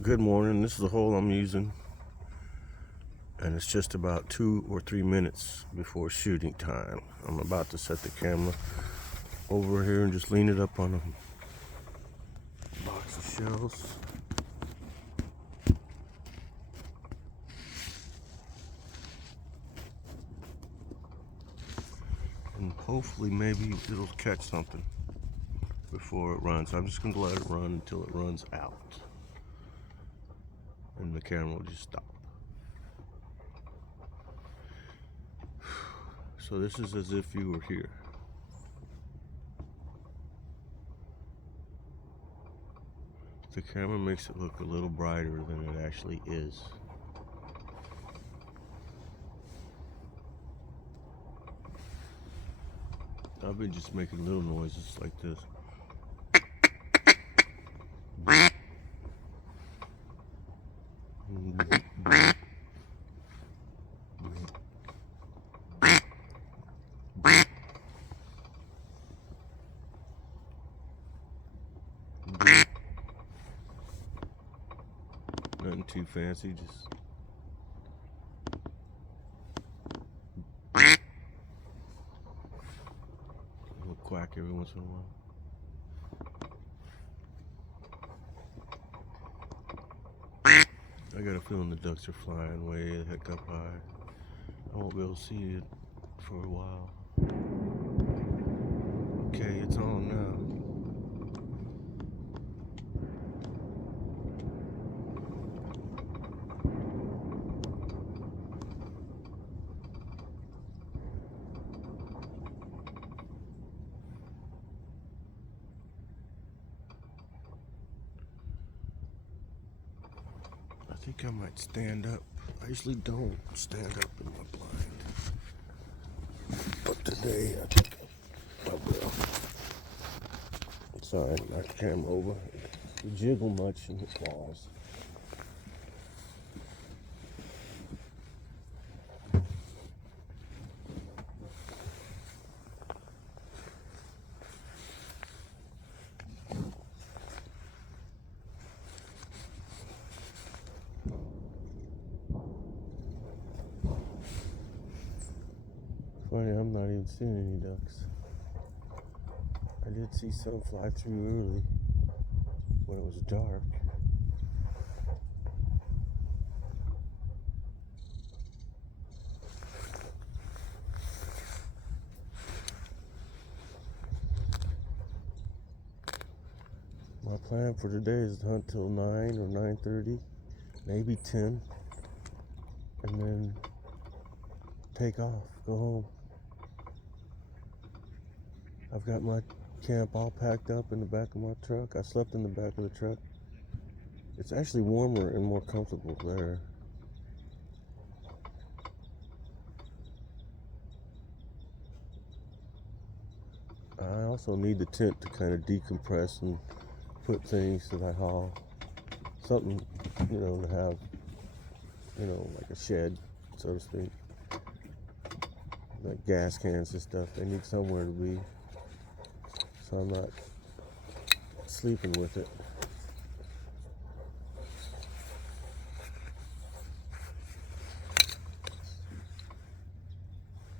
Good morning. This is the hole I'm using, and it's just about 2 or 3 minutes before shooting time. I'm about to set the camera over here and just lean it up on a box of shells. And hopefully maybe it'll catch something before it runs. I'm just going to let it run until it runs out, and the camera will just stop. So this is as if you were here. The camera makes it look a little brighter than it actually is. I've been just making little noises like this. Nothing too fancy, just a little quack every once in a while. I got a feeling the ducks are flying way the heck up high. I won't be able to see it for a while. Okay, it's on now. I think I might stand up. I usually don't stand up in my blind, but today I think I will. Sorry, I knocked the camera over. You jiggle much and it falls. Funny, I'm not even seeing any ducks. I did see some fly through early when it was dark. My plan for today is to hunt till 9 or 9:30, maybe 10, and then take off, go home. I've got my camp all packed up in the back of my truck. I slept in the back of the truck. It's actually warmer and more comfortable there. I also need the tent to kind of decompress and put things that I haul. Something, to have, like a shed, so to speak. Like gas cans and stuff. They need somewhere to be, so I'm not sleeping with it.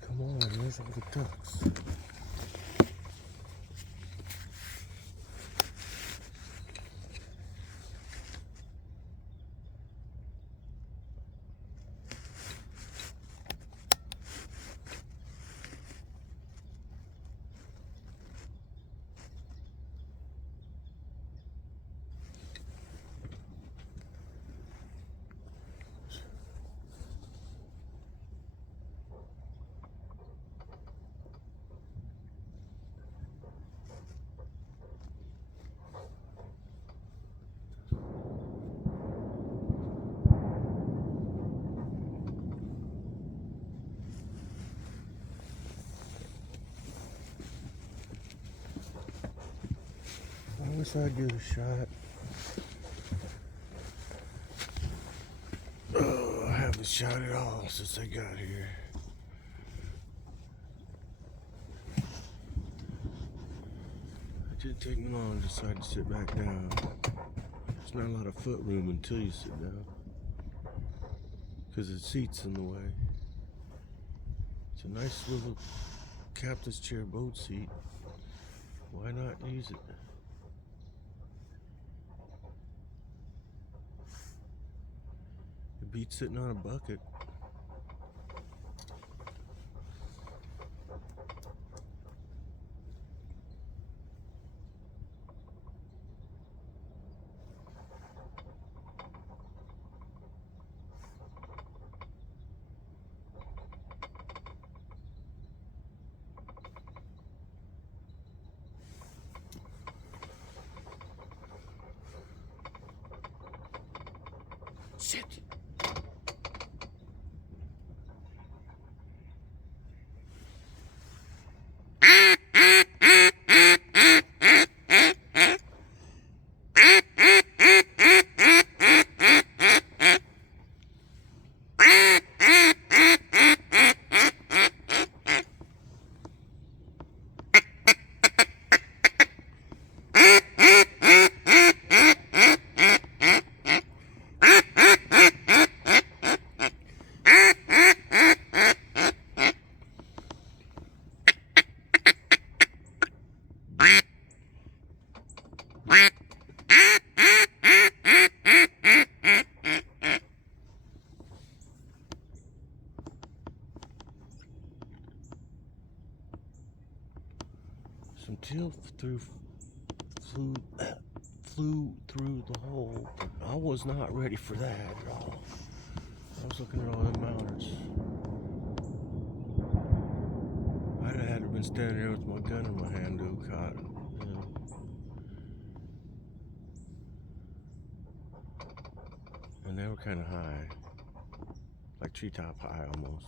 Come on, where's all the ducks? I wish I'd get a shot. Oh, I haven't shot at all since I got here. It didn't take me long to decide to sit back down. There's not a lot of foot room until you sit down, because the seat's in the way. It's a nice little captain's chair boat seat. Why not use it? It beats sitting on a bucket. Sit. Some teal flew through the hole, but I was not ready for that at all. I was looking at all them mallards. I'd have had to been standing there with my gun in my hand to have caught it. And they were kind of high, like treetop high almost.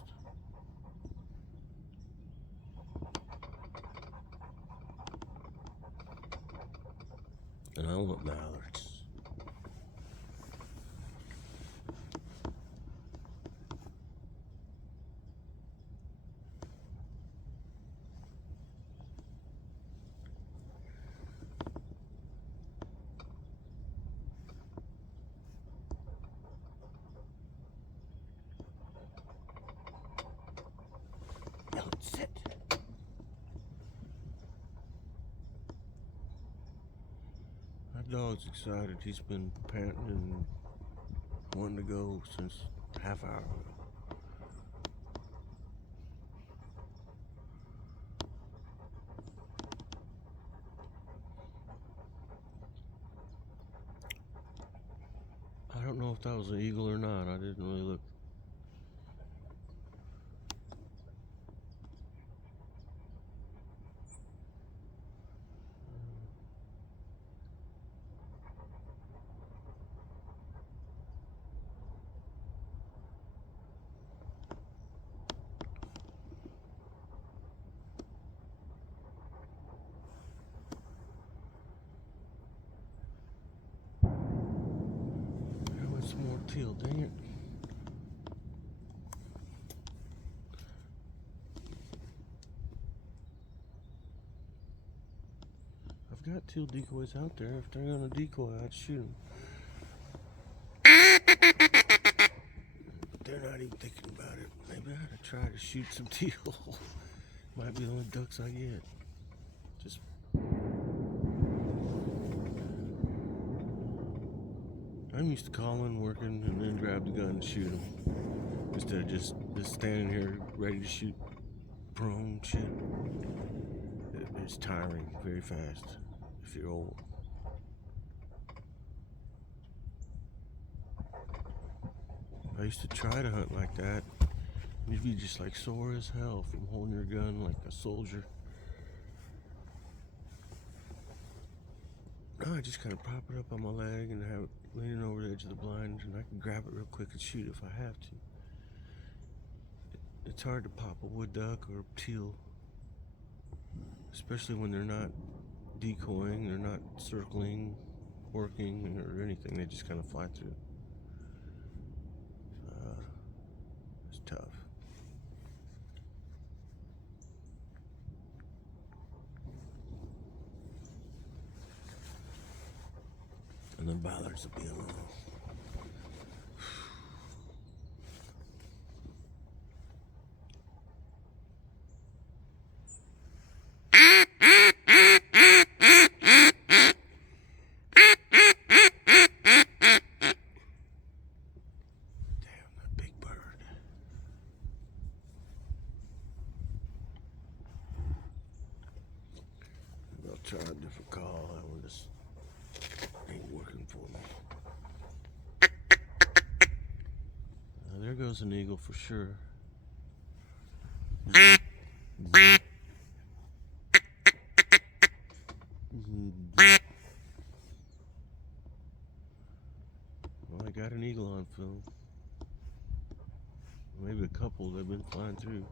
And I want mallards. Now let's sit. My dog's excited. He's been panting and wanting to go since half hour ago. I don't know if that was an eagle or not. I didn't really look. Some more teal, dang it. I've got teal decoys out there. If they're gonna decoy, I'd shoot them. But they're not even thinking about it. Maybe I ought to try to shoot some teal. Might be the only ducks I get. Just I'm used to calling, working, and then grab the gun and shoot them. Instead of just standing here ready to shoot prone shit. It's tiring very fast if you're old. I used to try to hunt like that. You'd be just like sore as hell from holding your gun like a soldier. No, I just kind of prop it up on my leg and have it leaning over the edge of the blind, and I can grab it real quick and shoot if I have to. It's hard to pop a wood duck or teal, especially when they're not decoying, they're not circling, working, or anything. They just kind of fly through. It's tough. And the ballards will be along. I'll try a different call. That one just ain't working for me. There goes an eagle for sure. Well, I got an eagle on film. Maybe a couple. They've been flying through.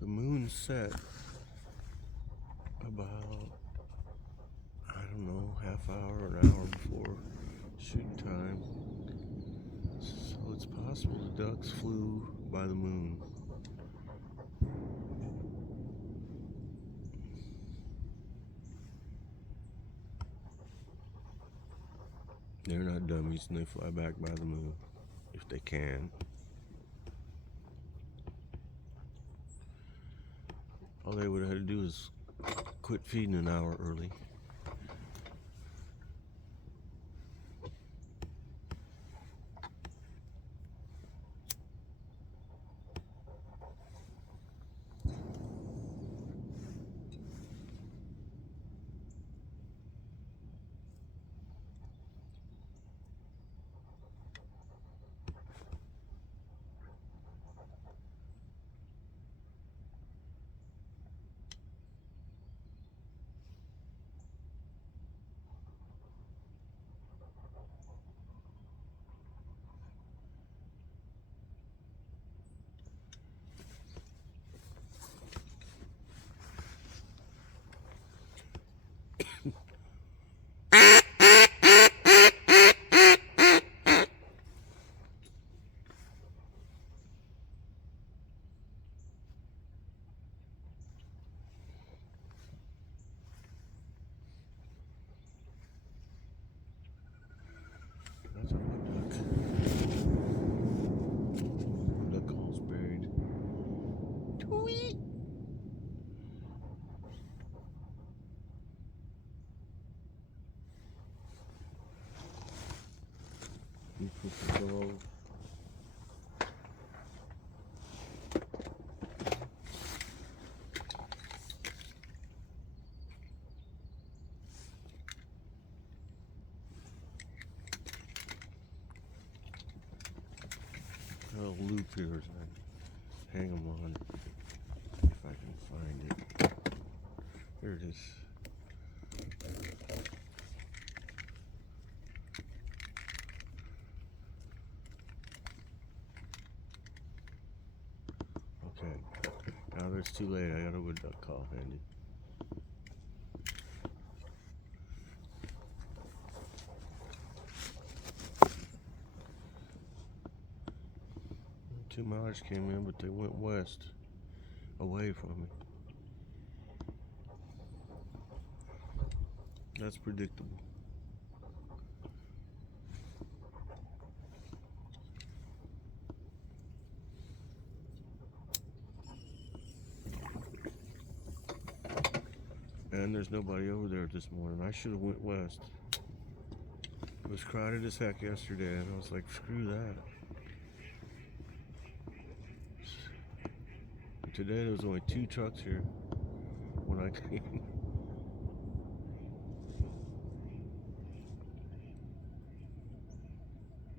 The moon set about, I don't know, half hour, an hour before shooting time. So it's possible the ducks flew by the moon. They're not dummies and they fly back by the moon if they can. All they would have had to do is quit feeding an hour early. That's a wood duck. Duck call's buried. Tweet. You put the dog. A loop here as I hang them on, if I can find it. There it is. Okay, now that it's too late, I got a wood duck call handy. Two mallards came in, but they went west, away from me. That's predictable. And there's nobody over there this morning. I should have went west. It was crowded as heck yesterday, and I was like, screw that. Today there was only 2 trucks here when I came.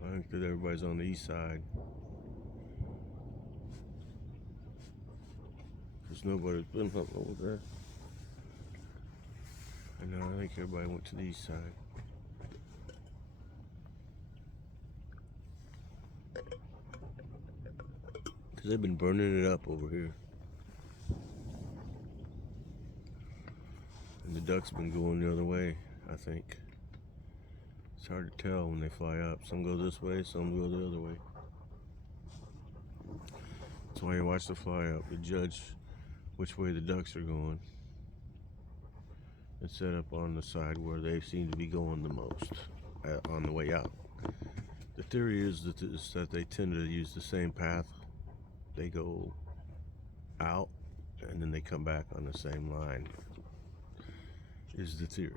I think that everybody's on the east side. There's nobody been hunting over there. No, I think everybody went to the east side. Because they've been burning it up over here. And the ducks been going the other way, I think. It's hard to tell when they fly up. Some go this way, some go the other way. That's why you watch the fly up to judge which way the ducks are going. And set up on the side where they seem to be going the most on the way out. The theory is that they tend to use the same path. They go out and then they come back on the same line, is the theory.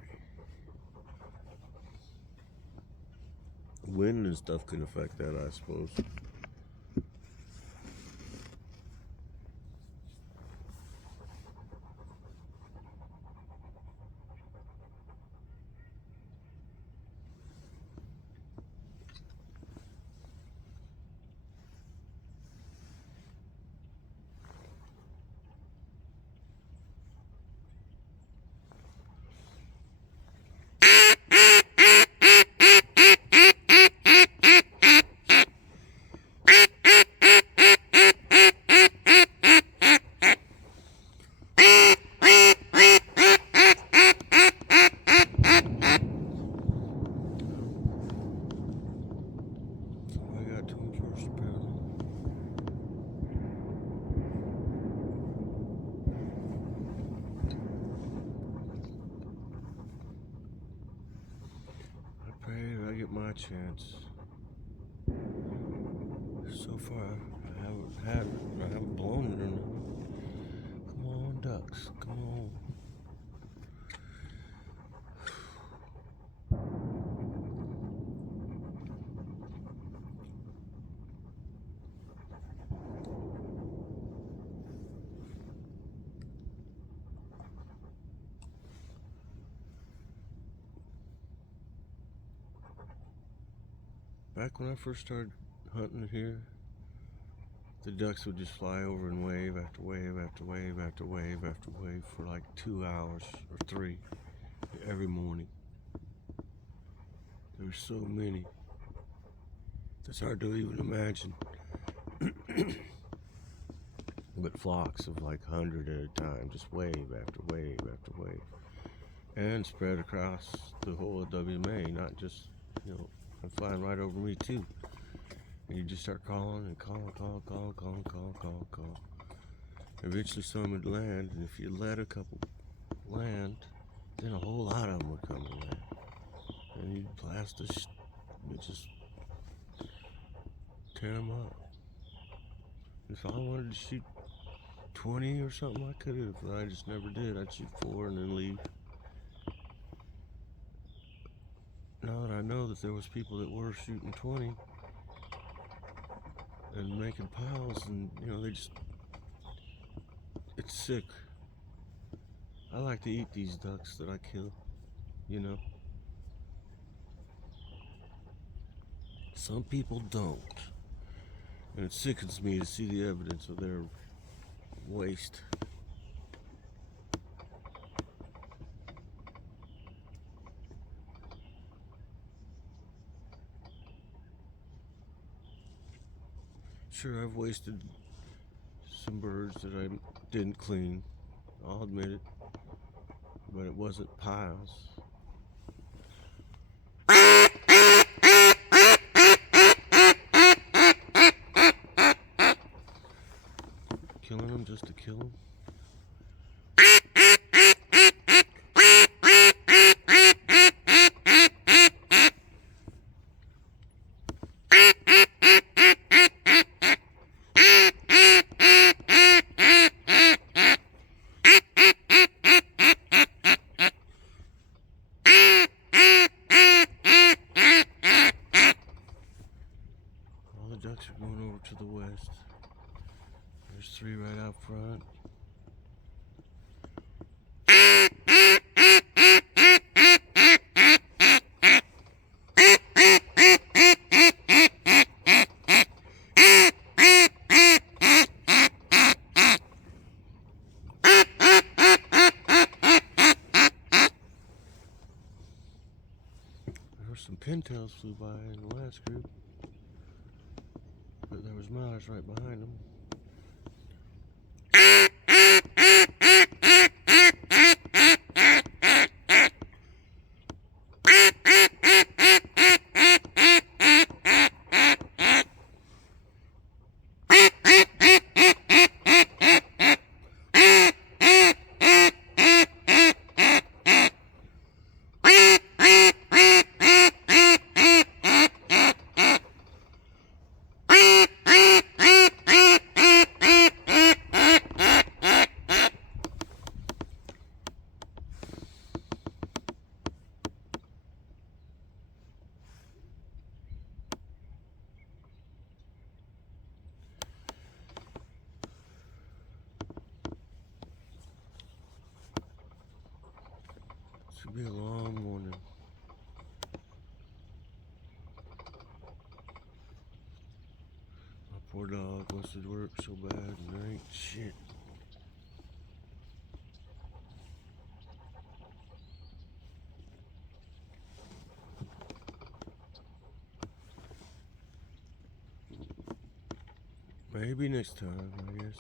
Wind and stuff can affect that, I suppose. My chance. So far, I haven't blown it or nothing. Come on, ducks, come on. Back when I first started hunting here, the ducks would just fly over and wave after wave after wave after wave after wave for like 2 hours or 3 every morning. There were so many. It's hard to even imagine. But flocks of like 100 at a time, just wave after wave after wave. And spread across the whole of WMA, not just, and flying right over me too. And you just start calling and calling. Eventually some would land, and if you let a couple land, then a whole lot of them would come and land. And you'd blast and just tear them up. If I wanted to shoot 20 or something, I could have, but I just never did. I'd shoot 4 and then leave. Now that I know that there was people that were shooting 20 and making piles, and they just, it's sick. I like to eat these ducks that I kill, Some people don't, and it sickens me to see the evidence of their waste. Sure, I've wasted some birds that I didn't clean, I'll admit it, but it wasn't piles. Killing them just to kill them. Ducks are going over to the west. There's 3 right out front. course, some pintails flew by in the last group, but there was mallards right behind them. It's gonna be a long morning. My poor dog wants to work so bad and there ain't shit. Maybe next time, I guess.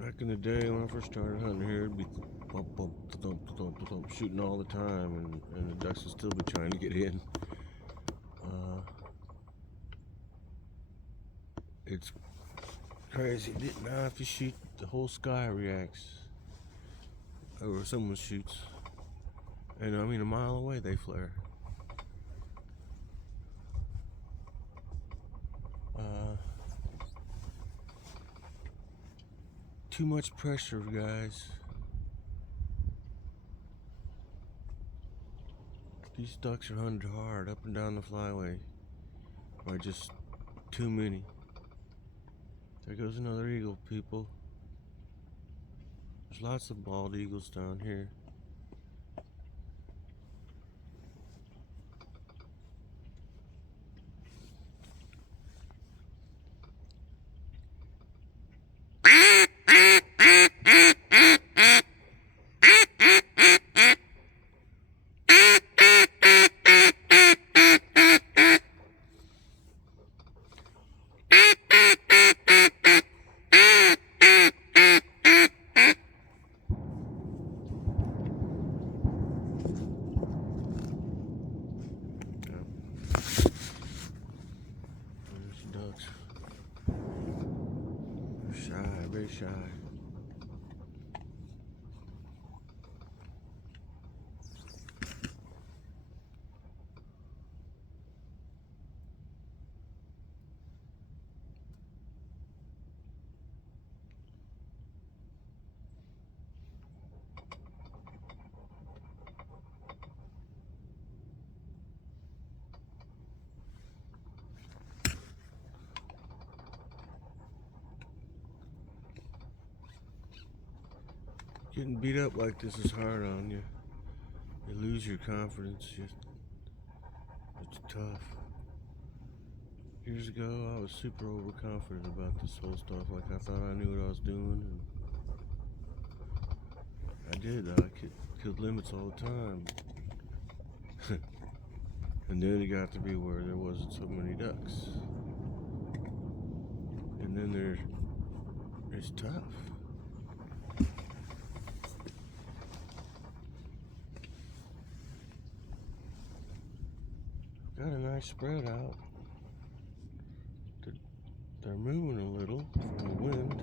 Back in the day when I first started hunting here, it'd be bump, bump, thump, thump, thump, shooting all the time, and the ducks would still be trying to get in. It's crazy. Now if you shoot, the whole sky reacts. Or someone shoots. And I mean, a mile away they flare. Too much pressure, guys. These ducks are hunted hard up and down the flyway by just too many. There goes another eagle, people. There's lots of bald eagles down here. Shy, very shy. Getting beat up like this is hard on you. You lose your confidence. It's tough. Years ago, I was super overconfident about this whole stuff. Like I thought I knew what I was doing, and I did. I killed limits all the time. And then it got to be where there wasn't so many ducks. And then It's tough. Got a nice spread out. They're moving a little from the wind.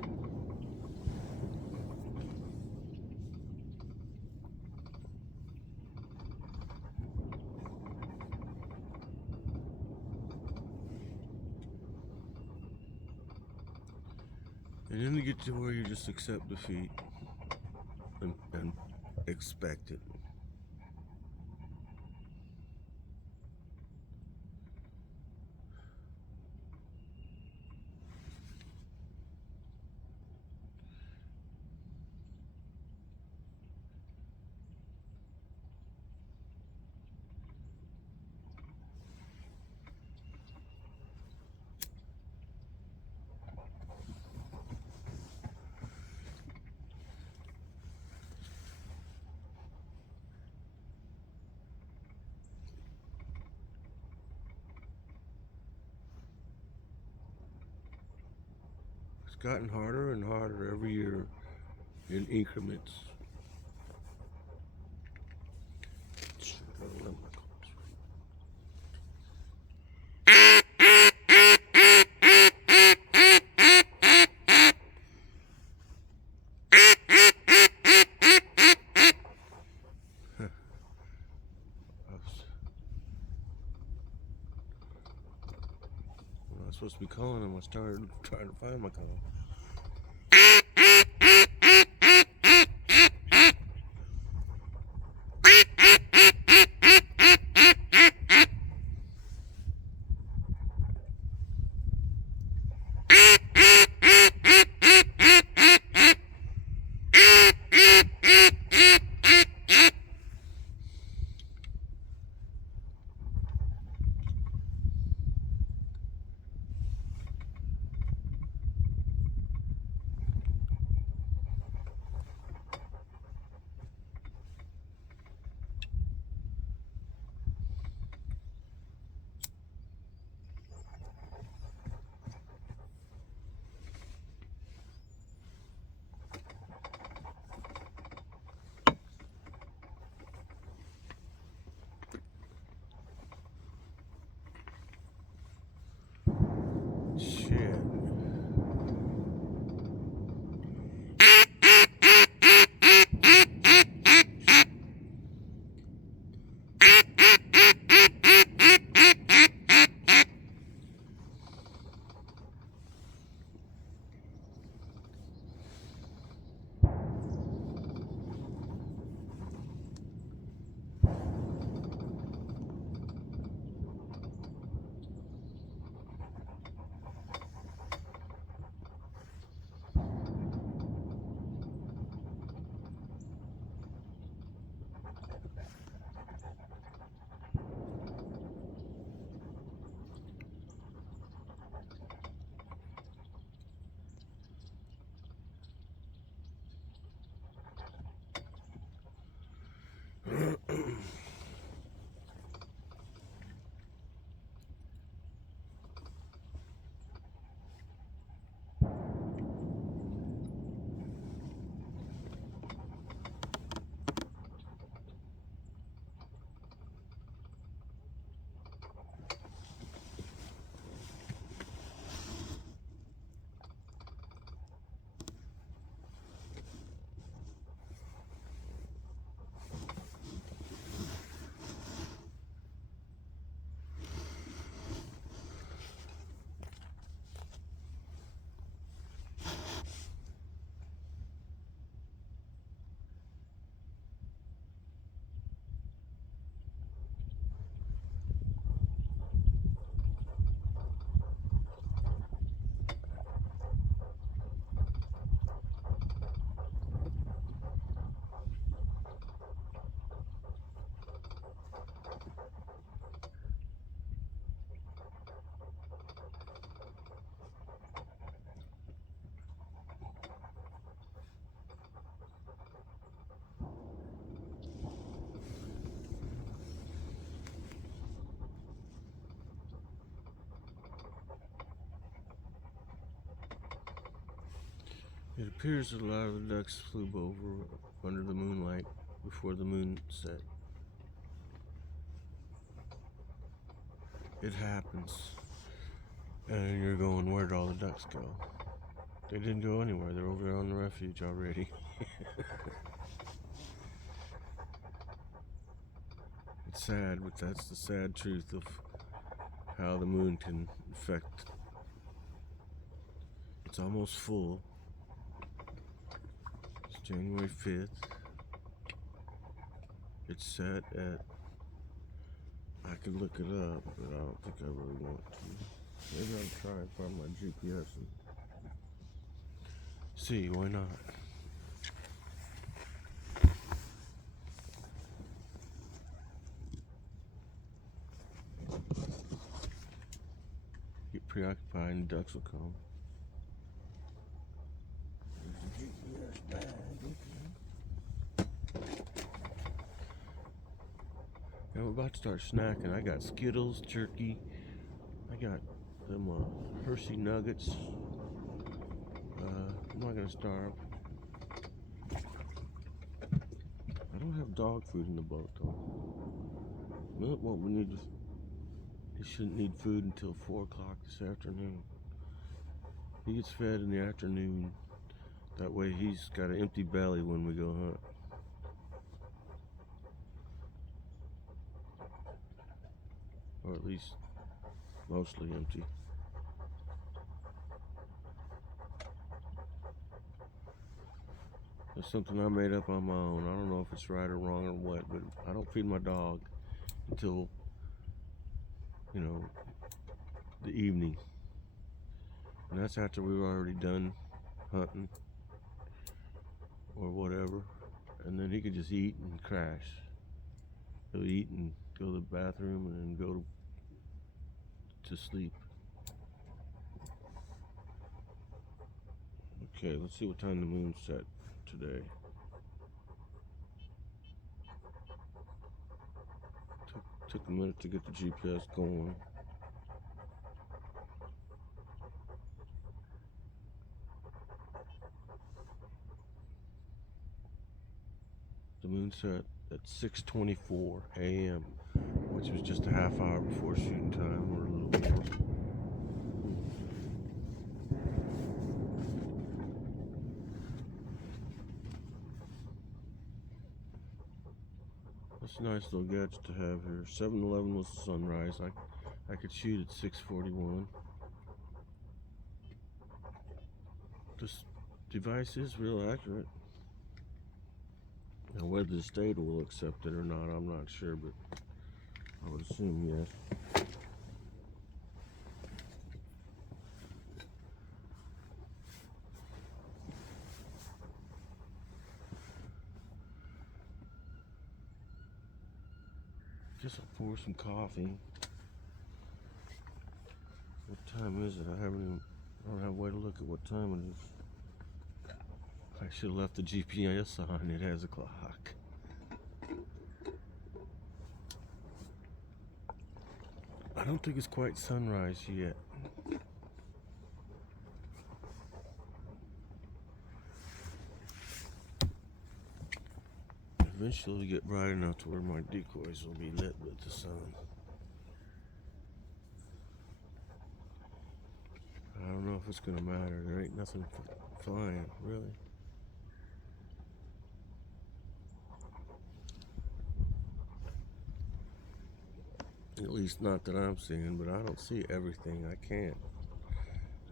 And then you get to where you just accept defeat and expect it. It's gotten harder and harder every year in increments. I'm not supposed to be calling him. I started trying to find my call. It appears that a lot of the ducks flew over under the moonlight before the moon set. It happens. And you're going, where'd all the ducks go? They didn't go anywhere. They're over there on the refuge already. It's sad, but that's the sad truth of how the moon can affect. It's almost full. It's January 5th. It's set at, I could look it up, but I don't think I really want to. Maybe I'll try and find my GPS and see, why not? Get preoccupied and ducks will come. There's the GPS bag. And I'm about to start snacking. I got Skittles, jerky. I got them Hershey nuggets. I'm not gonna starve. I don't have dog food in the boat though. Millet won't need to. He shouldn't need food until 4 o'clock this afternoon. He gets fed in the afternoon. That way he's got an empty belly when we go hunt. Or at least mostly empty. It's something I made up on my own. I don't know if it's right or wrong or what, but I don't feed my dog until, you know, the evening. And that's after we've already done hunting or whatever. And then he could just eat and crash. He'll eat and go to the bathroom and then go to sleep. Okay, let's see what time the moon's set today. Took a minute to get the GPS going. The moon set at 6:24 a.m., which was just a half hour before shooting time, or a little more. It's a nice little gadget to have here. 7-11 was the sunrise. I could shoot at 6:41. This device is real accurate. Now whether the state will accept it or not, I'm not sure, but I would assume yes. Guess I'll pour some coffee. What time is it? I don't have a way to look at what time it is. I should have left the GPS on. It has a clock. I don't think it's quite sunrise yet. Eventually it'll get bright enough to where my decoys will be lit with the sun. I don't know if it's gonna matter. There ain't nothing flying, really. At least not that I'm seeing, but I don't see everything. I can't.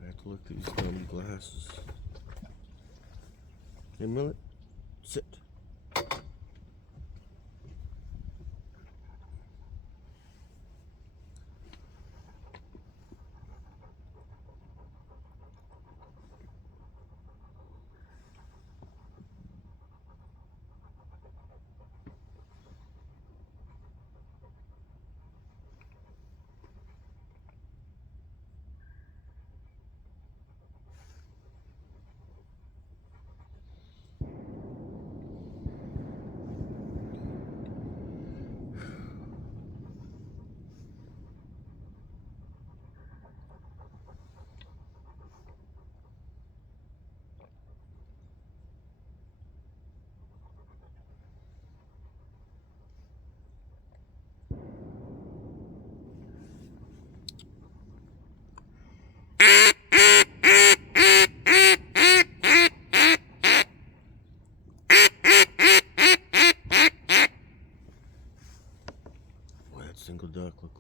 I have to look through these dumb glasses. Hey, Millet, sit.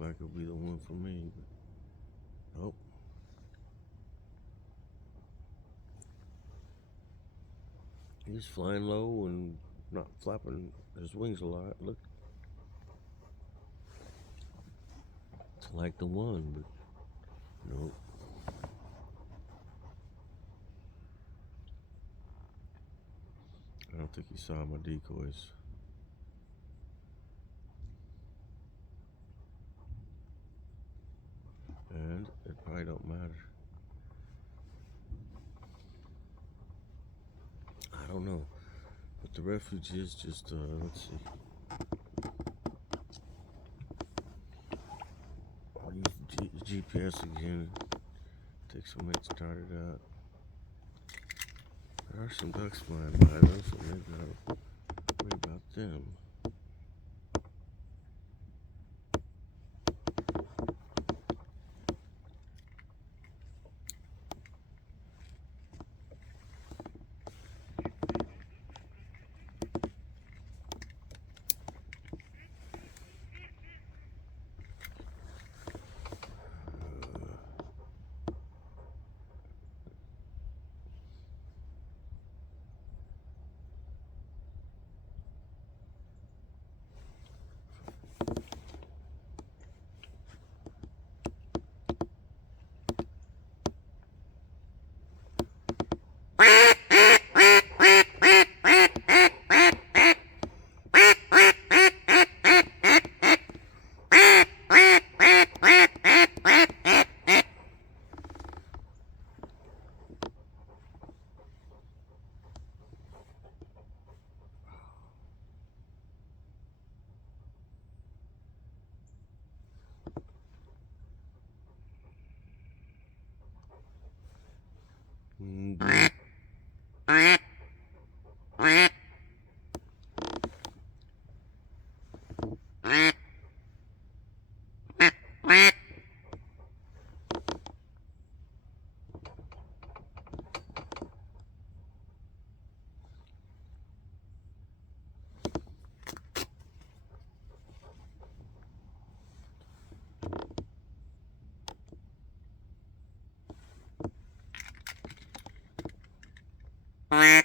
like it'll be the one for me. Nope. He's flying low and not flapping his wings a lot. Look. It's like the one, but nope. I don't think he saw my decoys. And it probably don't matter. I don't know. But the refuge is just, let's see. I'll use the GPS again. Take some minutes to start it out. There are some ducks flying by though, so maybe I'll worry about them. Quack.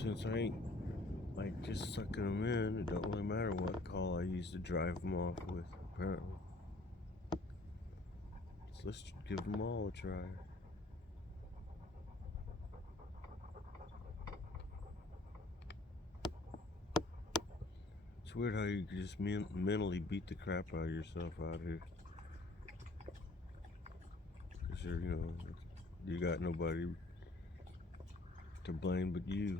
Since I ain't like just sucking them in, it don't really matter what call I use to drive them off with, apparently. So let's give them all a try. It's weird how you can just mentally beat the crap out of yourself out here. Because you got nobody to blame but you.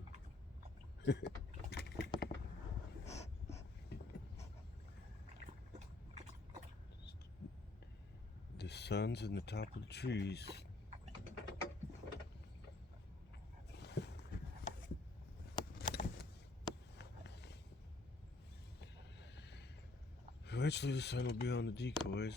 The sun's in the top of the trees. Eventually the sun will be on the decoys.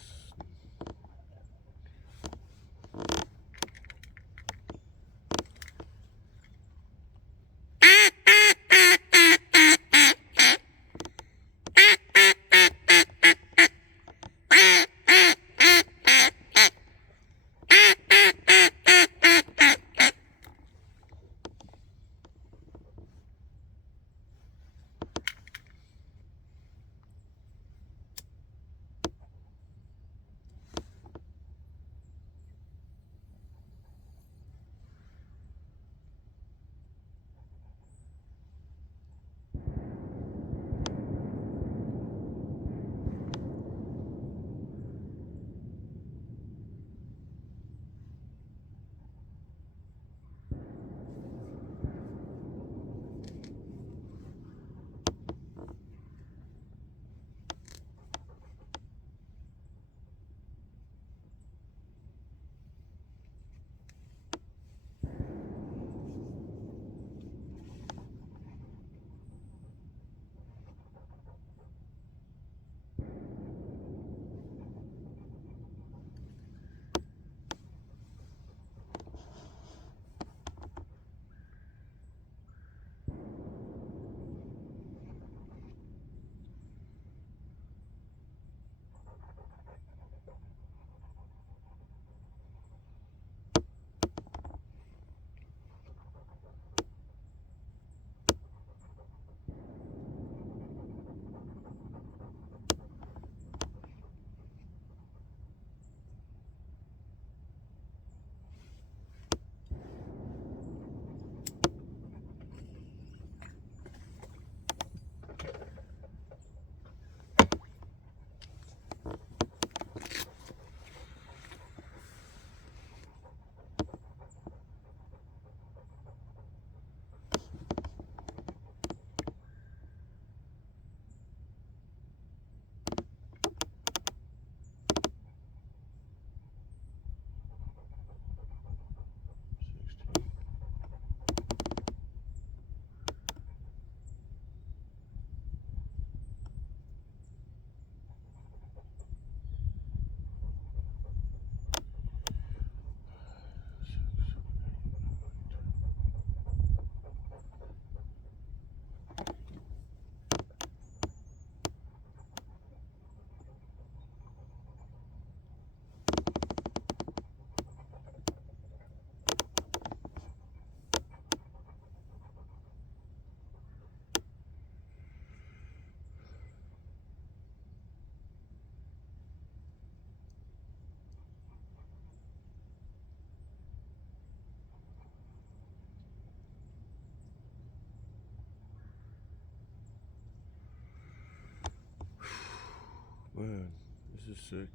Man, this is sick.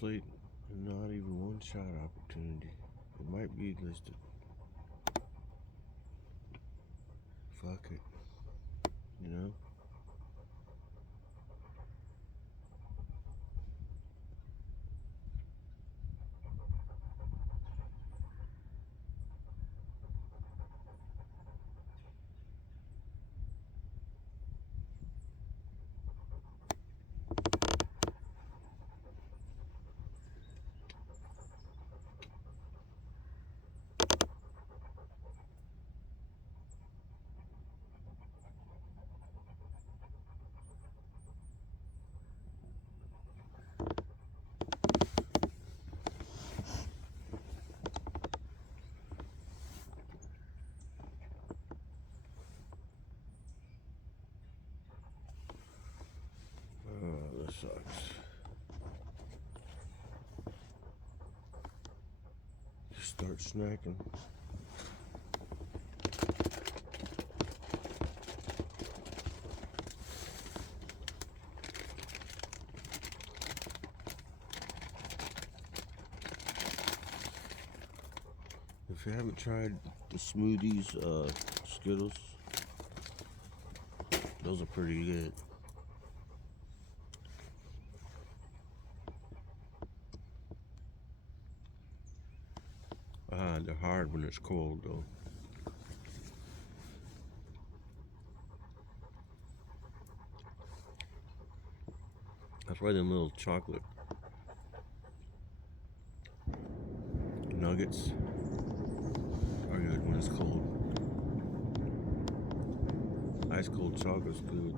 Seriously, not even one shot opportunity. It might be listed. Fuck it. You know? Oh, that sucks. Just start snacking. If you haven't tried the smoothies, Skittles, those are pretty good. They're hard when it's cold though. That's why them little chocolate nuggets are good when it's cold. Ice cold chocolate's good.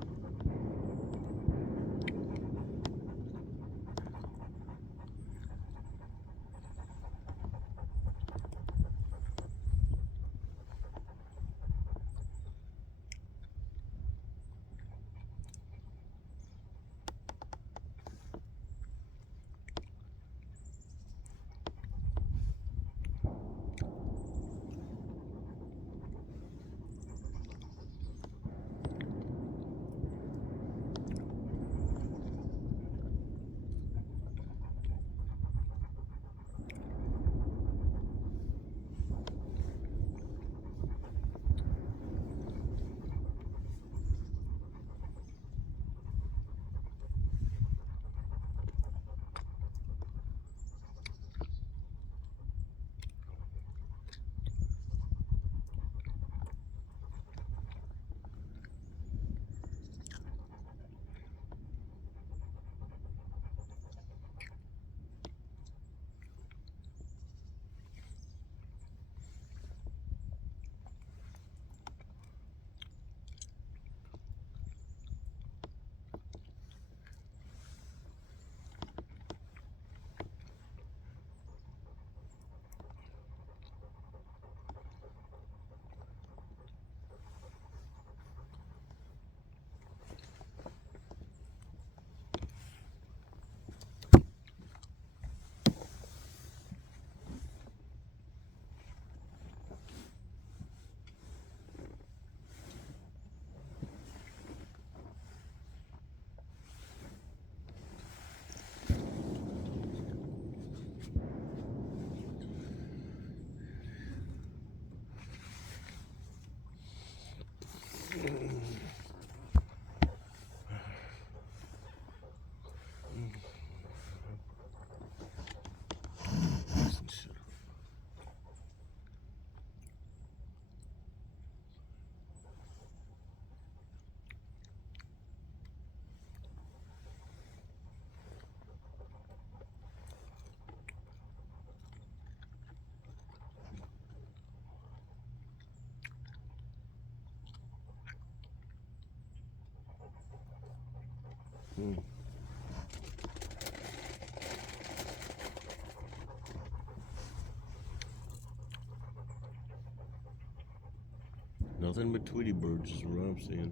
Nothing but Tweety birds is what I'm seeing.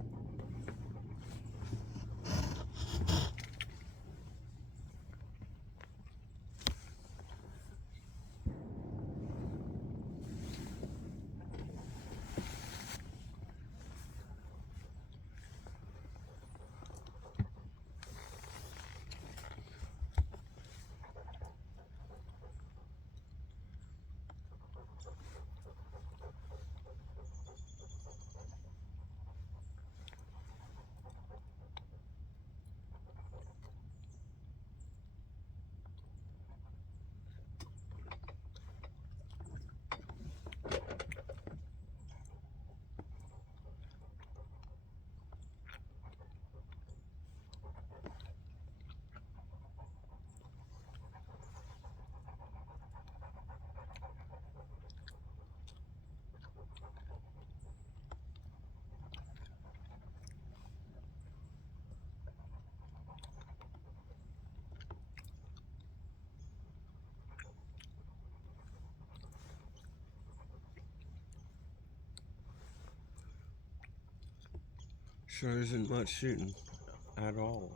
Sure isn't much shooting at all.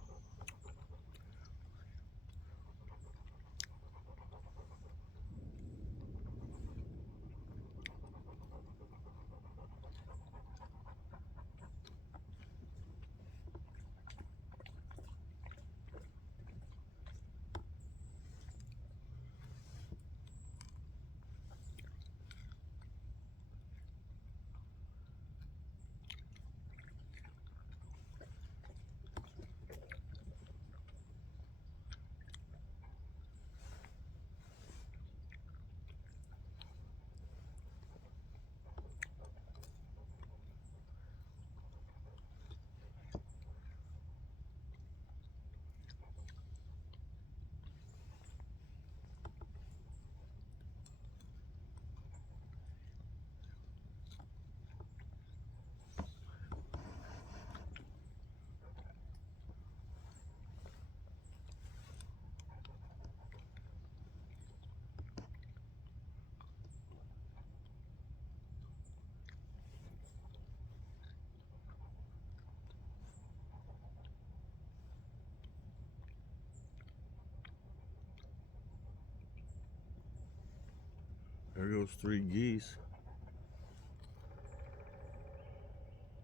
There goes 3 geese.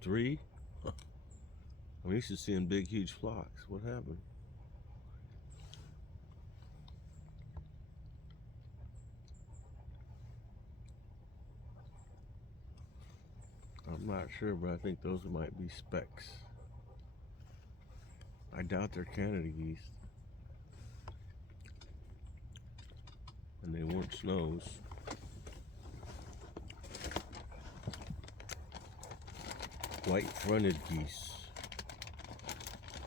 3? I'm used to seeing big, huge flocks. What happened? I'm not sure, but I think those might be specks. I doubt they're Canada geese. And they weren't snows. White-fronted geese.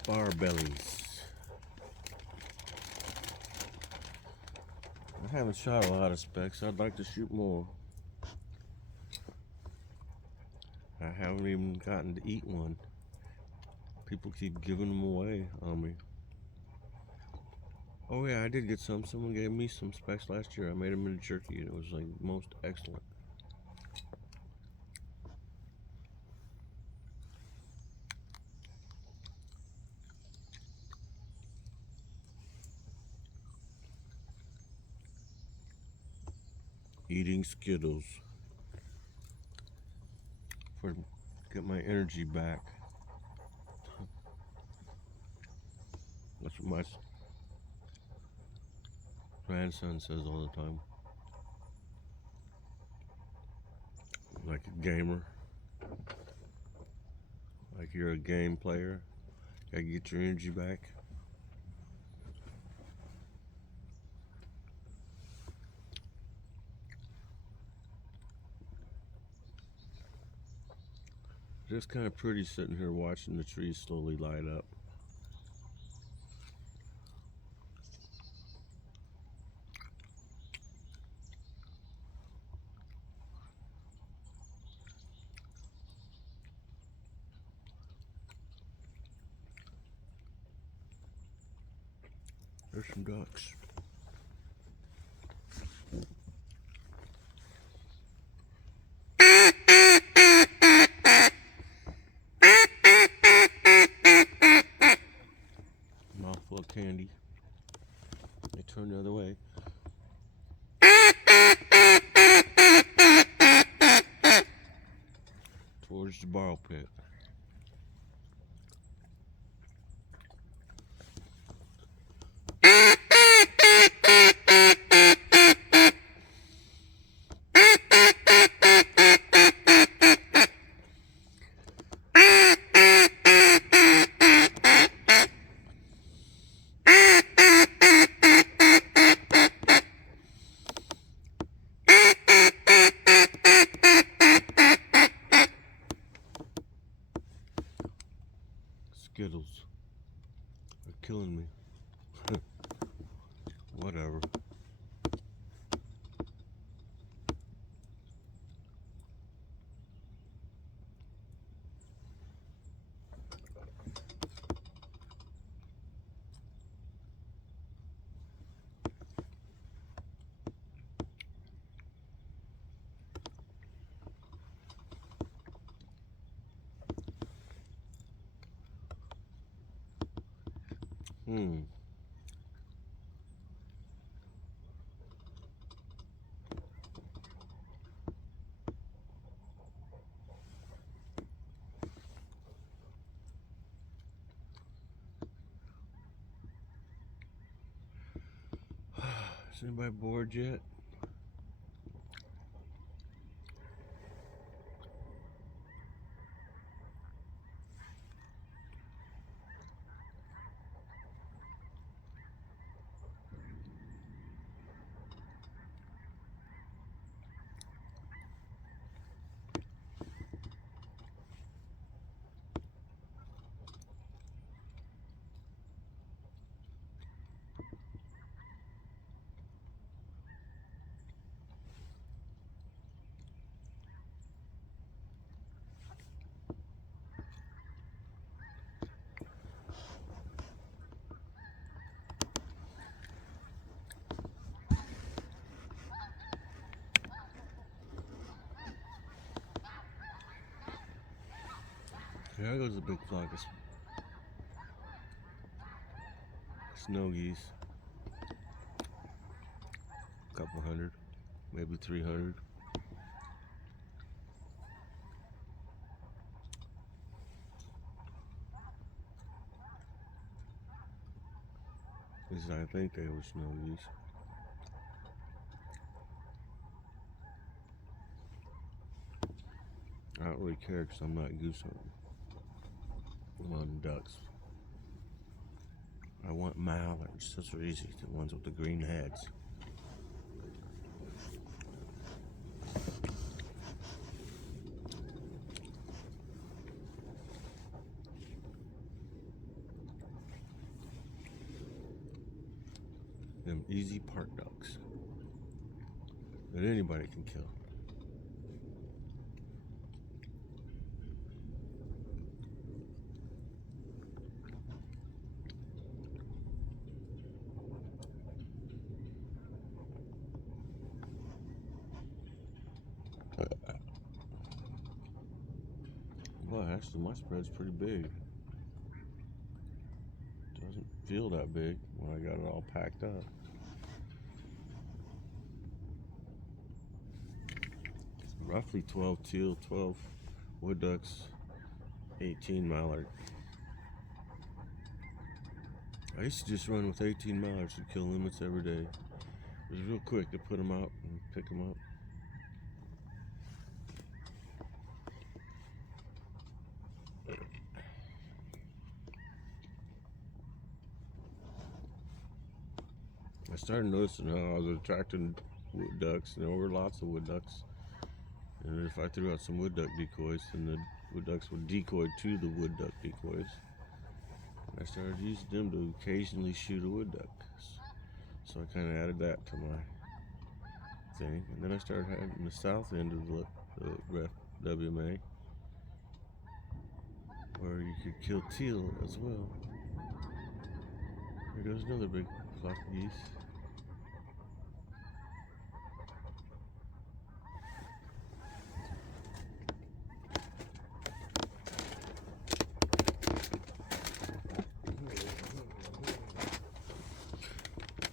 Bar bellies. I haven't shot a lot of specks. I'd like to shoot more. I haven't even gotten to eat one. People keep giving them away on me. Oh yeah, I did get some. Someone gave me some specks last year. I made them into jerky and it was like most excellent. Eating Skittles for get my energy back. That's what my grandson says all the time. Like a gamer. Like you're a game player. Gotta get your energy back. Just kind of pretty sitting here watching the trees slowly light up. There's some ducks. Mouthful of candy. They turn the other way. Towards the borrow pit. Skittles are killing me. Whatever. Hmm. Is anybody bored yet? There goes a big flock of snow geese. A couple hundred, maybe 300. At least I think they were snow geese. I don't really care because I'm not goose hunting. I'm on ducks. I want mallards. Those are easy. The ones with the green heads. Them easy park ducks that anybody can kill. Well, actually, my spread's pretty big. Doesn't feel that big when I got it all packed up. Roughly 12 teal, 12 wood ducks, 18 mallard. I used to just run with 18 mallards and kill limits every day. It was real quick to put them out and pick them up. I started noticing how I was attracting wood ducks, and there were lots of wood ducks. And if I threw out some wood duck decoys, then the wood ducks would decoy to the wood duck decoys. I started using them to occasionally shoot a wood duck. So I kind of added that to my thing. And then I started having the south end of the ref WMA, where you could kill teal as well. There goes another big flock of geese.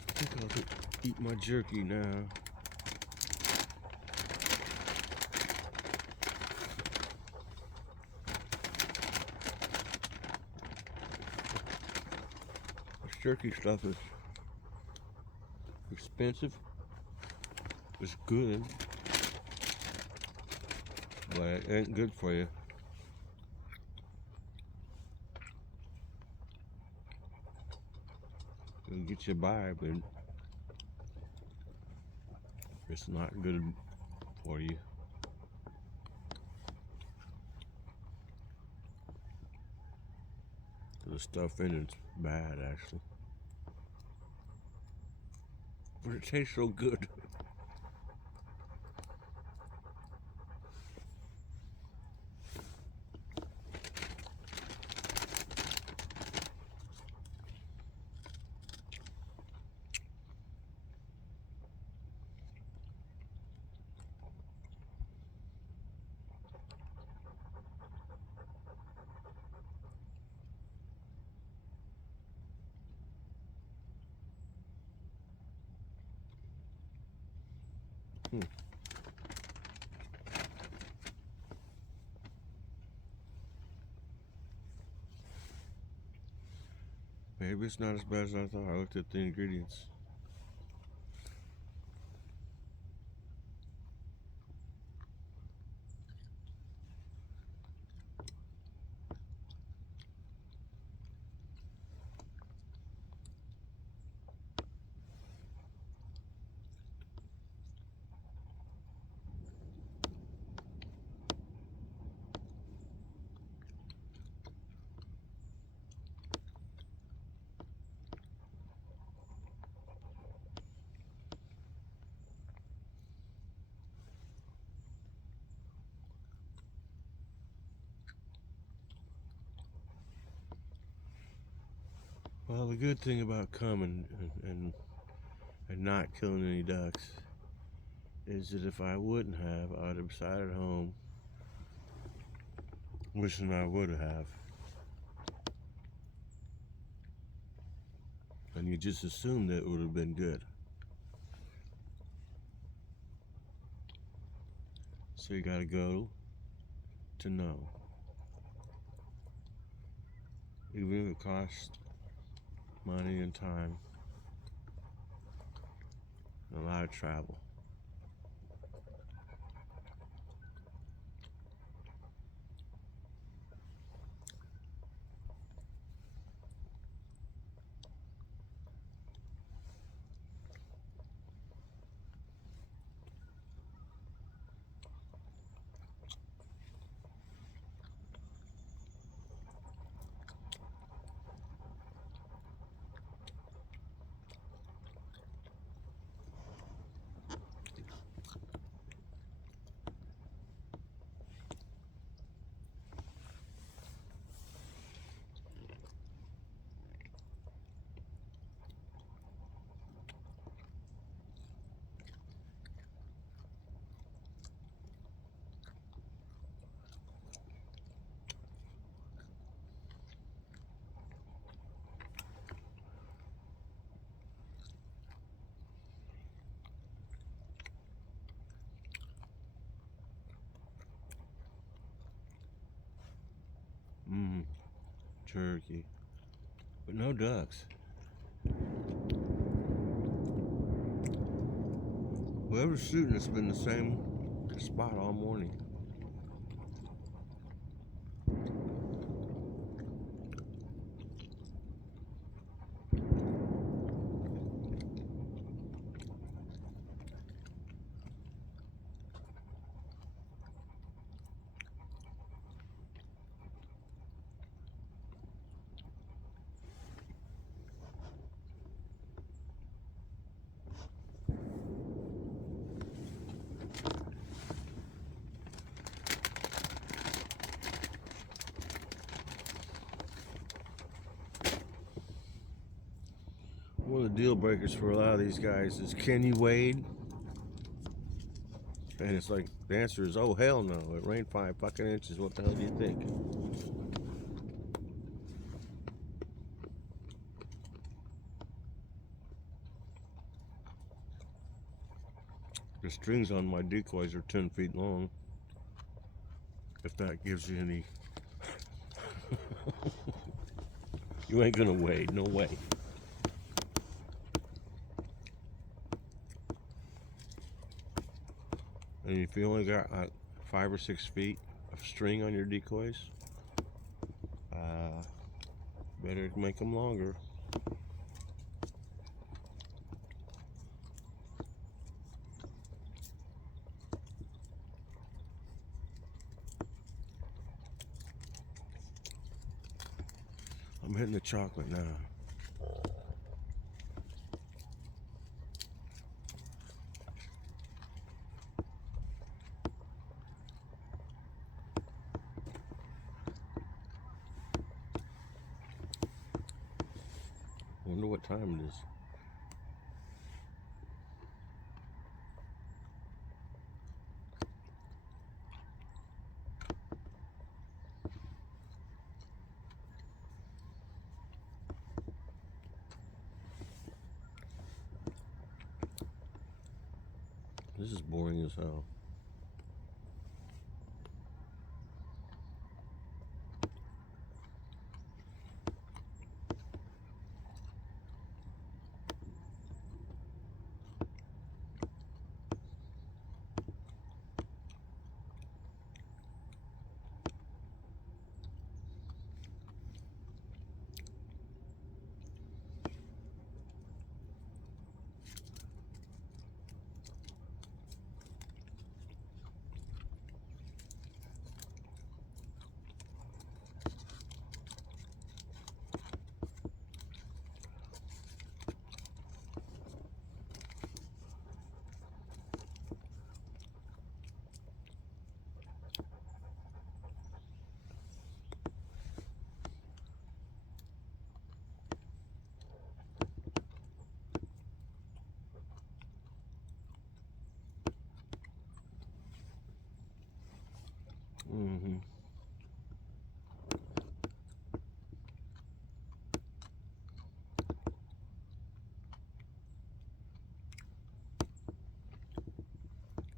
I think I'll eat my jerky now. This jerky stuff is expensive. It's good, but it ain't good for you. It'll get you by, but it's not good for you. The stuff in it's bad, actually. But it tastes so good. Maybe it's not as bad as I thought. I looked at the ingredients. Well, the good thing about coming and not killing any ducks is that if I wouldn't have, I would have sat at home wishing I would have. And you just assume that it would have been good. So you gotta go to know. Even if it costs money and time and a lot of travel. Turkey. But no ducks. Whoever's shooting has been the same spot all morning. One of the deal breakers for a lot of these guys is, can you wade? And it's like, the answer is, oh hell no. It rained 5 fucking inches. What the hell do you think? The strings on my decoys are 10 feet long. If that gives you any. You ain't gonna wade, no way. And if you only got like 5 or 6 feet of string on your decoys, better make them longer. I'm hitting the chocolate now. Wonder what time it is. This is boring as hell. Mm-hmm.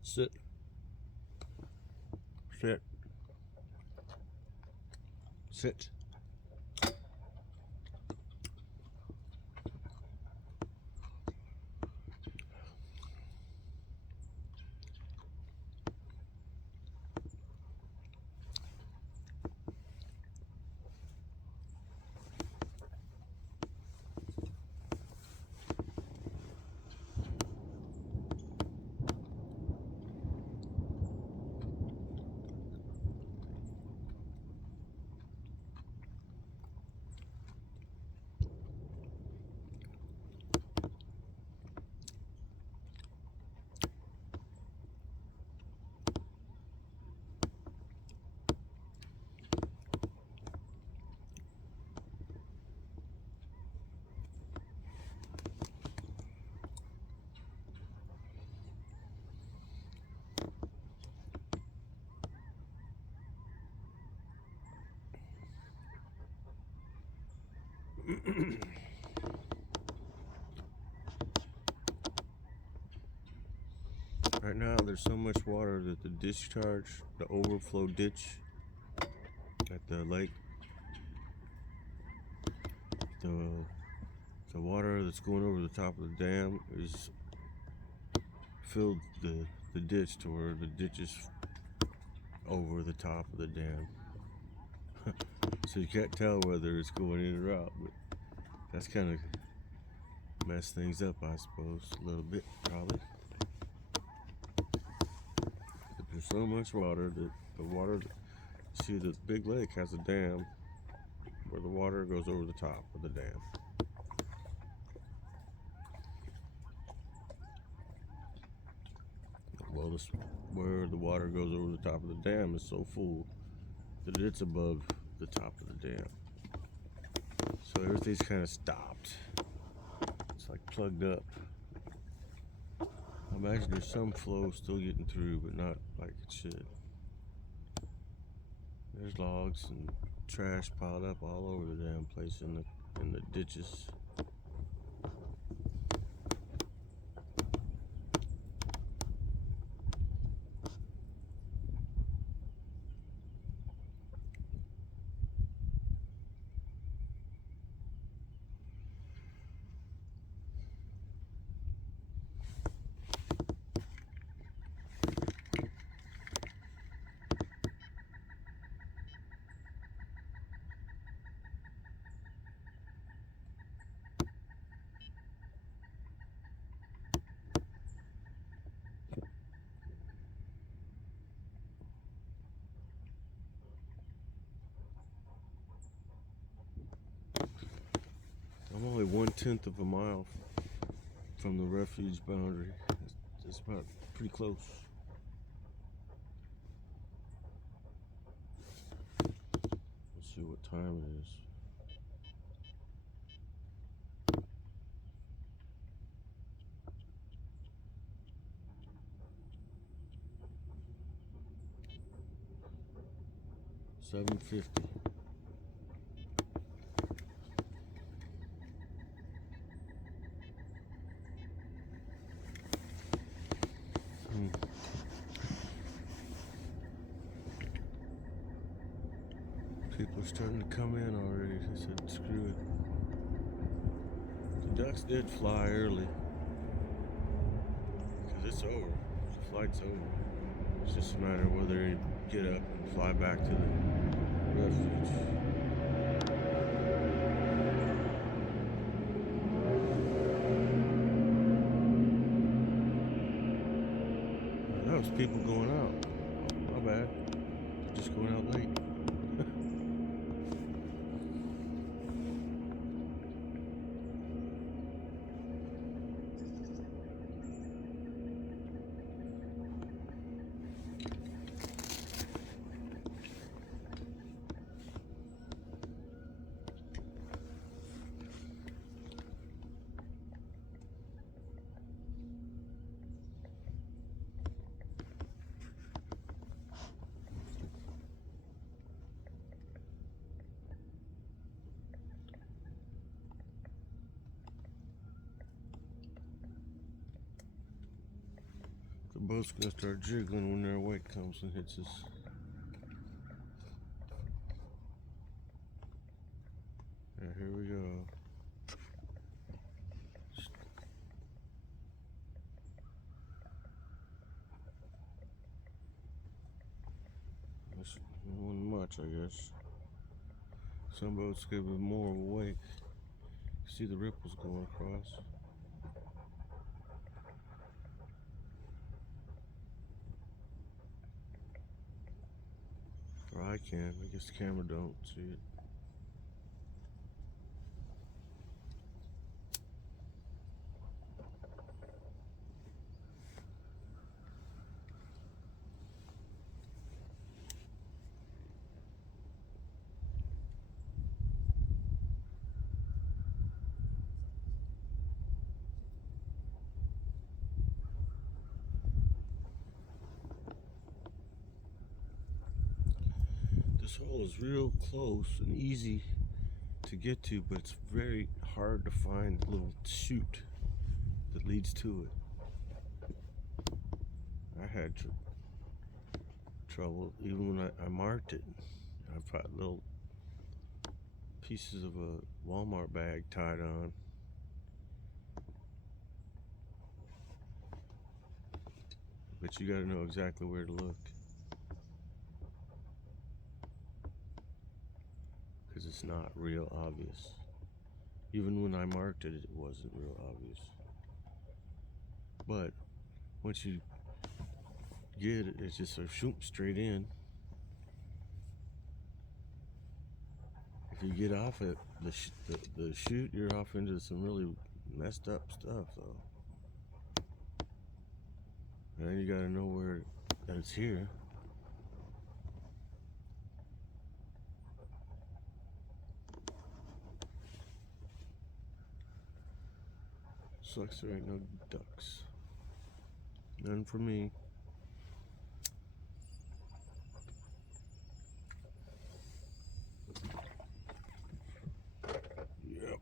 Sit. Sit. Sit. Right now, there's so much water that the discharge, the overflow ditch at the lake, the water that's going over the top of the dam is filled the ditch to where the ditch is over the top of the dam. So you can't tell whether it's going in or out, but that's kind of messed things up, I suppose, a little bit, probably. But there's so much water that the water, see, the big lake has a dam where the water goes over the top of the dam. Well, this, where the water goes over the top of the dam is so full that it's above the top of the dam. So everything's kind of stopped. It's like plugged up. I imagine there's some flow still getting through, but not like it should. There's logs and trash piled up all over the damn place in the ditches. I'm only 1/10 of a mile from the refuge boundary. It's about pretty close. Let's see what time it is. $7:50. are starting to come in already. I said, screw it. The ducks did fly early because it's over. The flight's over. It's just a matter of whether they get up and fly back to the refuge. That was people going out. My bad. Just going out late. The boat's gonna start jiggling when their wake comes and hits us. Yeah, here we go. This wasn't much, I guess. Some boats could be more of a wake. See the ripples going across. Or I can. I guess the camera don't see it. This hole is real close and easy to get to, but it's very hard to find the little chute that leads to it. I had trouble even when I marked it. I found little pieces of a Walmart bag tied on. But you gotta know exactly where to look, because it's not real obvious. Even when I marked it, it wasn't real obvious. But once you get it, it's just a shoot straight in. If you get off it, the chute, you're off into some really messed up stuff, though. And then you gotta know where that it's here. Sucks there ain't no ducks. None for me. Yep.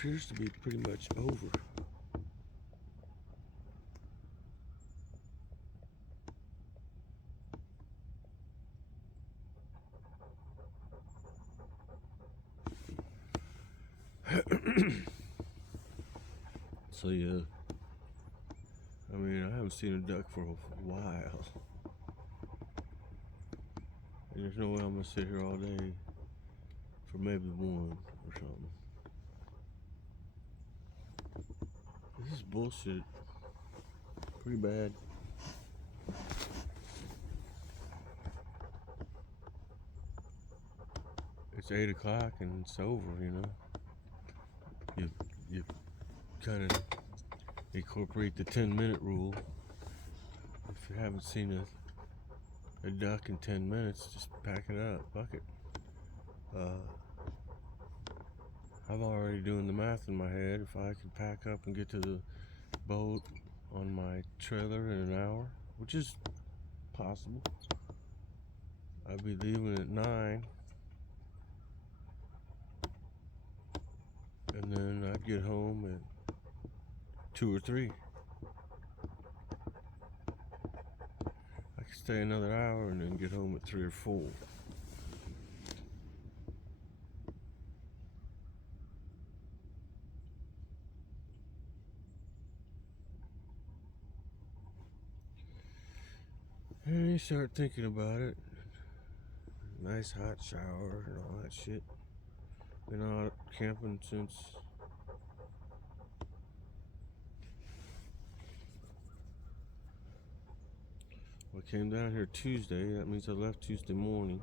appears to be pretty much over. So yeah, I mean, I haven't seen a duck for a while, and there's no way I'm gonna sit here all day for maybe one or something. This is bullshit. Pretty bad. It's 8 o'clock and it's over, you know. You kind of incorporate the 10-minute rule. If you haven't seen a duck in 10 minutes, just pack it up, fuck it. I'm already doing the math in my head. If I could pack up and get to the boat on my trailer in an hour, which is possible, I'd be leaving at 9, and then I'd get home at 2 or 3. I could stay another hour and then get home at 3 or 4. And you start thinking about it. Nice hot shower and all that shit. Been out camping since I came down here Tuesday. That means I left Tuesday morning.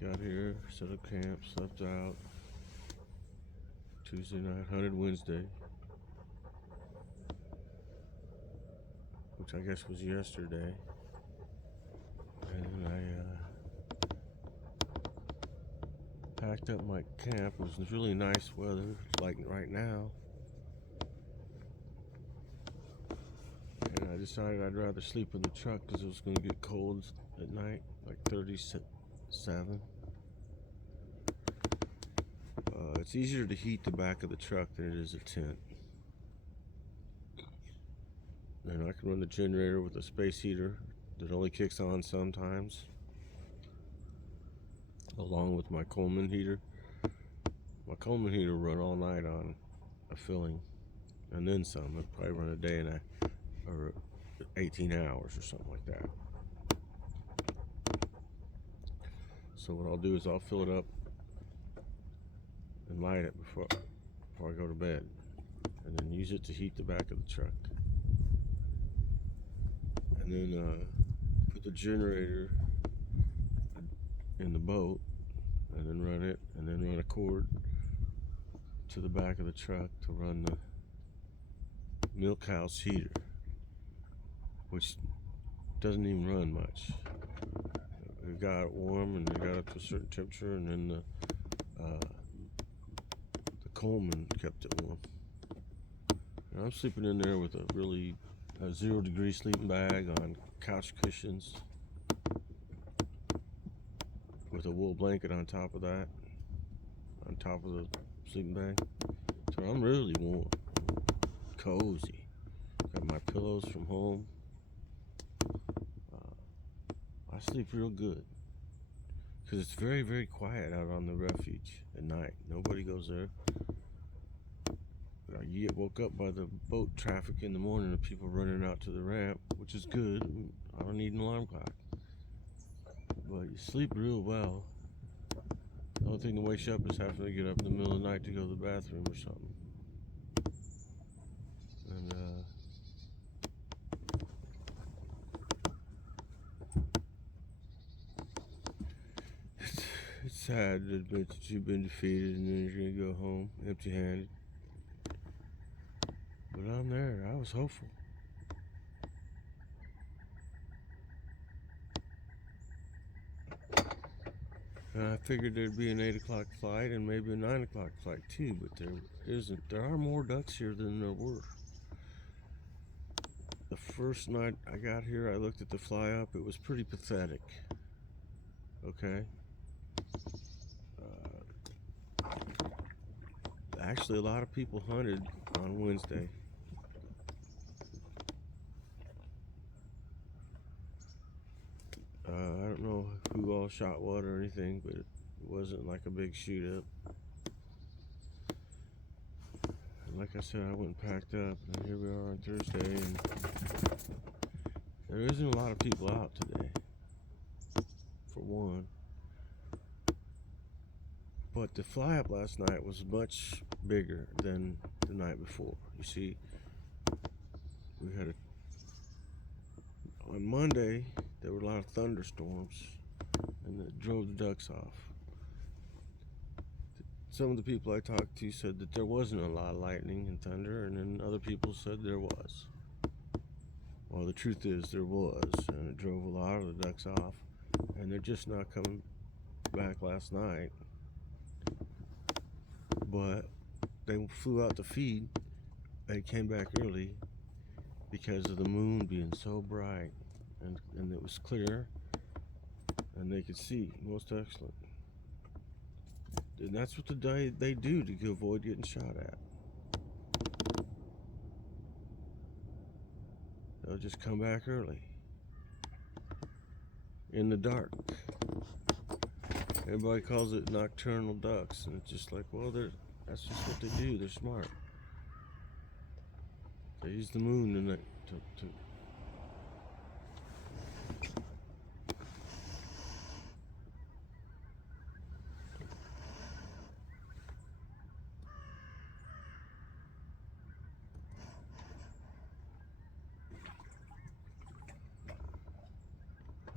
Got here, set up camp, slept out. Tuesday night, hunted Wednesday, which I guess was yesterday. And I packed up my camp. It was really nice weather, like right now. And I decided I'd rather sleep in the truck because it was going to get cold at night, like 37. It's easier to heat the back of the truck than it is a tent. And I can run the generator with a space heater that only kicks on sometimes, along with my Coleman heater. My Coleman heater will run all night on a filling, and then some. It'll probably run a day and or 18 hours or something like that. So what I'll do is I'll fill it up and light it before I go to bed, and then use it to heat the back of the truck, and then put the generator in the boat, and then run it, and then run a cord to the back of the truck to run the milk house heater, which doesn't even run much. It got it warm and it got up to a certain temperature, and then the Coleman kept it warm. And I'm sleeping in there with a really 0-degree sleeping bag on couch cushions, with a wool blanket on top of that, on top of the sleeping bag. So I'm really warm, cozy. Got my pillows from home. I sleep real good because it's very, very quiet out on the refuge at night. Nobody goes there. You get woke up by the boat traffic in the morning of people running out to the ramp, which is good. I don't need an alarm clock. But you sleep real well. The only thing to wake you up is having to get up in the middle of the night to go to the bathroom or something. And it's sad to admit that you've been defeated and then you're gonna go home empty-handed. But I'm there. I was hopeful. And I figured there'd be an 8 o'clock flight and maybe a 9 o'clock flight too, but there isn't. There are more ducks here than there were. The first night I got here, I looked at the fly up. It was pretty pathetic. Okay? Actually, a lot of people hunted on Wednesday. I don't know who all shot what or anything, but it wasn't like a big shoot up. And like I said, I went and packed up, and here we are on Thursday, and there isn't a lot of people out today, for one. But the fly up last night was much bigger than the night before. You see, we had on Monday, there were a lot of thunderstorms, and it drove the ducks off. Some of the people I talked to said that there wasn't a lot of lightning and thunder, and then other people said there was. Well, the truth is there was, and it drove a lot of the ducks off, and they're just not coming back last night. But they flew out to feed and came back early because of the moon being so bright, and it was clear, and they could see most excellent. And that's what they do to avoid getting shot at. They'll just come back early in the dark. Everybody calls it nocturnal ducks, and it's just like, well, that's just what they do. They're smart. They use the moon to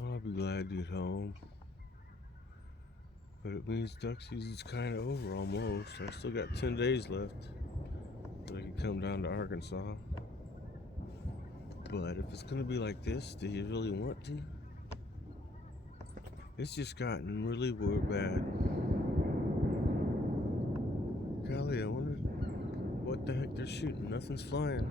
I'll be glad to get home. But it means duck season's kind of over almost. I still got 10 days left that I can come down to Arkansas. But if it's going to be like this, do you really want to? It's just gotten really bad. Golly, I wonder what the heck they're shooting. Nothing's flying.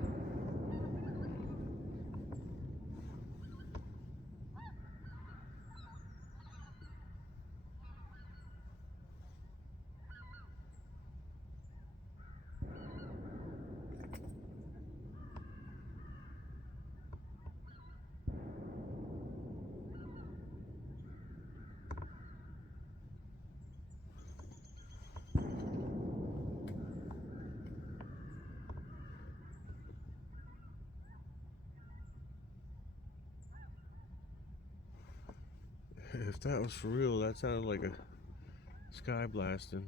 If that was for real, that sounded like a sky blasting.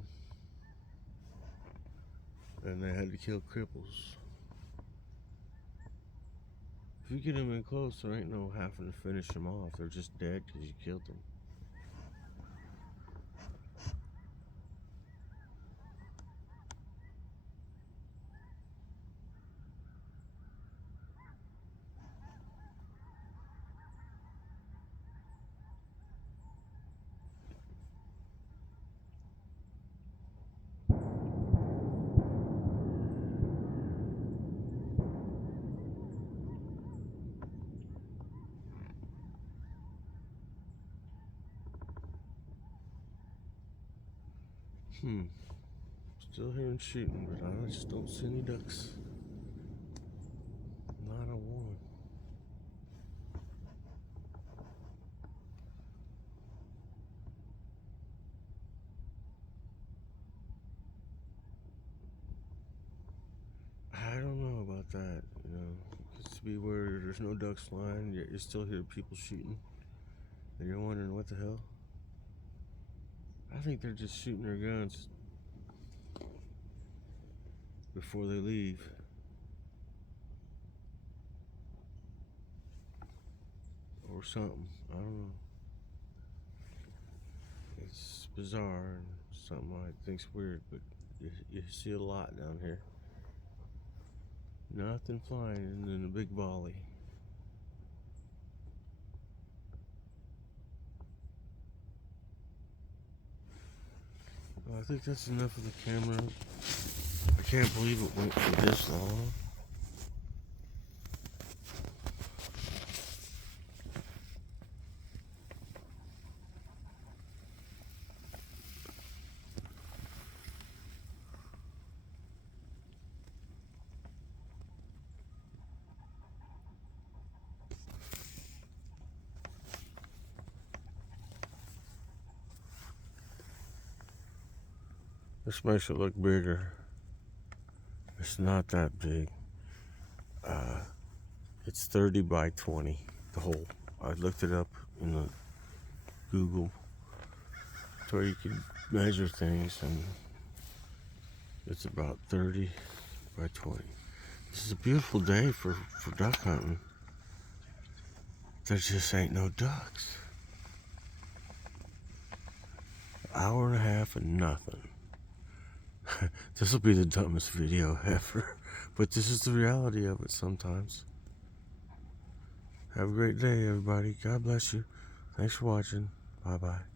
And they had to kill cripples. If you get them in close, there ain't no having to finish them off. They're just dead because you killed them. Still hearing shooting, but I just don't see any ducks. Not a one. I don't know about that, you know. It's to be where there's no ducks flying, yet you still hear people shooting. And you're wondering what the hell? I think they're just shooting their guns before they leave. Or something. I don't know. It's bizarre and something I think's weird, but you see a lot down here. Nothing flying, and then a big volley. Well, I think that's enough of the camera. I can't believe it went for this long. This makes it look bigger. It's not that big. It's 30 by 20, the hole. I looked it up in the Google to where you can measure things, and it's about 30 by 20. This is a beautiful day for duck hunting. There just ain't no ducks. Hour and a half and nothing. This will be the dumbest video ever, but this is the reality of it sometimes. Have a great day, everybody. God bless you. Thanks for watching. Bye-bye.